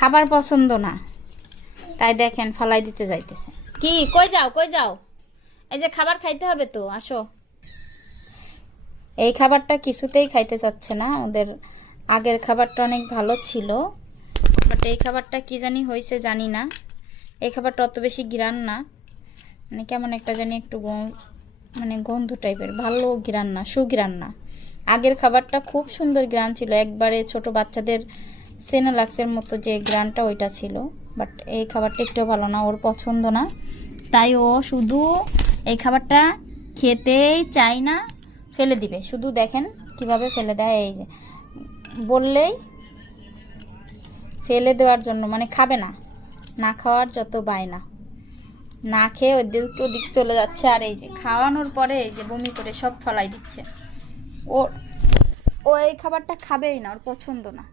খাবার পছন্দ না, তাই দেখেন ফালাই দিতে যাইতেছে। কি কই যাও কই যাও, এই যে খাবার খাইতে হবে তো, আসো। এই খাবারটা কিছুতেই খাইতে চাচ্ছে না। ওদের আগের খাবারটা অনেক ভালো ছিল, বাট এই খাবারটা কি জানি হয়েছে জানি না। এই খাবারটা অত বেশি ঘ্রাণ না, মানে কেমন একটা জানি একটু মানে গন্ধ টাইপের, ভালো ঘ্রাণ না, সুঘ্রাণ না। আগের খাবারটা খুব সুন্দর ঘ্রাণ ছিল, একবারে ছোট বাচ্চাদের সেনোলাক্সের মতো যে ঘ্রাণটা ওইটা ছিল। বাট এই খাবারটা একটু ভালো না, ওর পছন্দ না, তাই ও শুধু এই খাবারটা খেতেই চায় না, ফেলে দিবে। শুধু দেখেন কিভাবে ফেলে দেয়, এই যে বললেই ফেলে দেওয়ার জন্য, মানে খাবে না, না খাওয়ার যত বায়না, না খেয়ে ওদিক চলে যাচ্ছে। আর এই যে খাওয়ানোর পরে এই যে বমি করে সব ফলাই দিচ্ছে। ও ও এই খাবারটা খাবেই না, ওর পছন্দ না।